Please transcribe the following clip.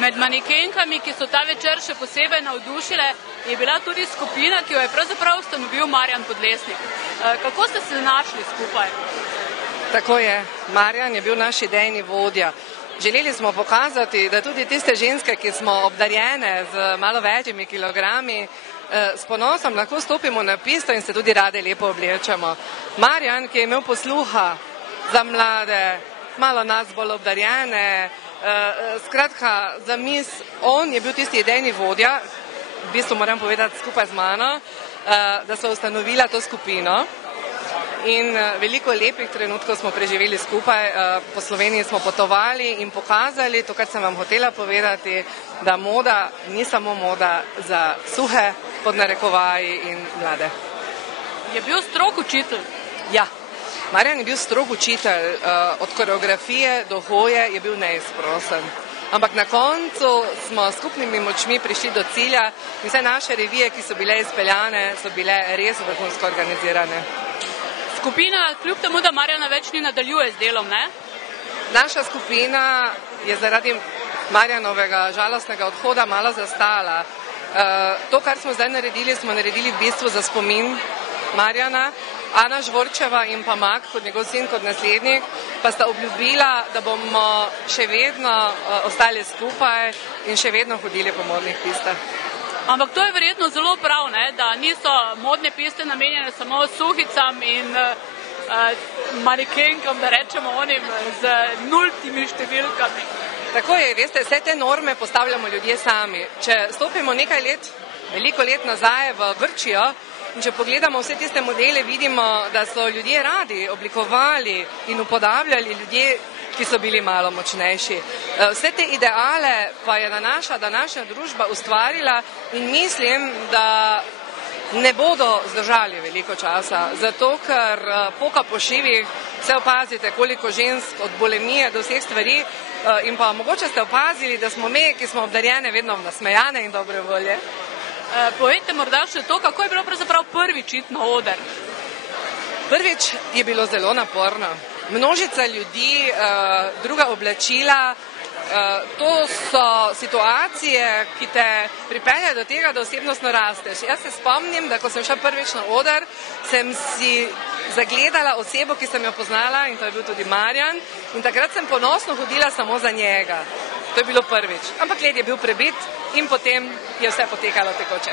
Med manekenkami, ki so ta večer še posebej navdušile, je bila tudi skupina, ki jo je pravzaprav ustanovil Marjan Podlesnik. Kako ste se našli skupaj? Tako je. Marjan je bil naš idejni vodja. Želeli smo pokazati, da tudi tiste ženske, ki smo obdarjene z malo večjimi kilogrami, s ponosom lahko stopimo na pisto in se tudi rade lepo oblečemo. Marjan, ki je imel posluha za mlade, malo nas bolj obdarjene, skratka, za mis, on je bil tisti idejni vodja, v bistvu moram povedati skupaj z mano, da so ustanovila to skupino in veliko lepih trenutkov smo preživeli skupaj, po Sloveniji smo potovali in pokazali to, kar sem vam hotela povedati, da moda ni samo moda za suhe, pod narekovaji in mlade. Je bil strog učitelj? Ja. Marjan je bil strog učitelj, od koreografije do hoje je bil neizprosen. Ampak na koncu smo skupnimi močmi prišli do cilja in vse naše revije, ki so bile izpeljane, so bile res vrhunsko organizirane. Skupina, kljub temu, da Marjana več ni, nadaljuje z delom, ne? Naša skupina je zaradi Marjanovega žalostnega odhoda malo zastala. To, kar smo zdaj naredili, smo naredili v bistvu za spomin Marjana. Ana Žvorčeva in pa Mak, kot njegov sin, kot naslednik, pa sta obljubila, da bomo še vedno ostali skupaj in še vedno hodili po modnih pistah. Ampak to je verjetno zelo prav, ne? Da niso modne piste namenjene samo suhicam in manekenkam, da rečemo onim z nultimi številkami. Tako je, veste, vse te norme postavljamo ljudje sami. Če stopimo nekaj let, veliko let nazaj v Grčijo, in če pogledamo vse tiste modele, vidimo, da so ljudje radi oblikovali in upodabljali ljudje, ki so bili malo močnejši. Vse te ideale pa je naša današnja družba ustvarila in mislim, da ne bodo zdržali veliko časa, zato ker poka po šivih, vse opazite, koliko žensk od bulimije do vseh stvari in pa mogoče ste opazili, da smo mi, ki smo obdarjene, vedno nasmejane in dobre volje. Povejte morda še to, kako je bilo pravzaprav prvič iti na oder? Prvič je bilo zelo naporno. Množica ljudi, druga oblačila, to so situacije, ki te pripeljajo do tega, da osebnostno rasteš. Jaz se spomnim, da ko sem šla prvič na oder, sem si zagledala osebo, ki sem jo poznala in to je bil tudi Marjan in takrat sem ponosno hodila samo za njega. To je bilo prvič. Ampak led je bil prebit in potem je vse potekalo tekoče.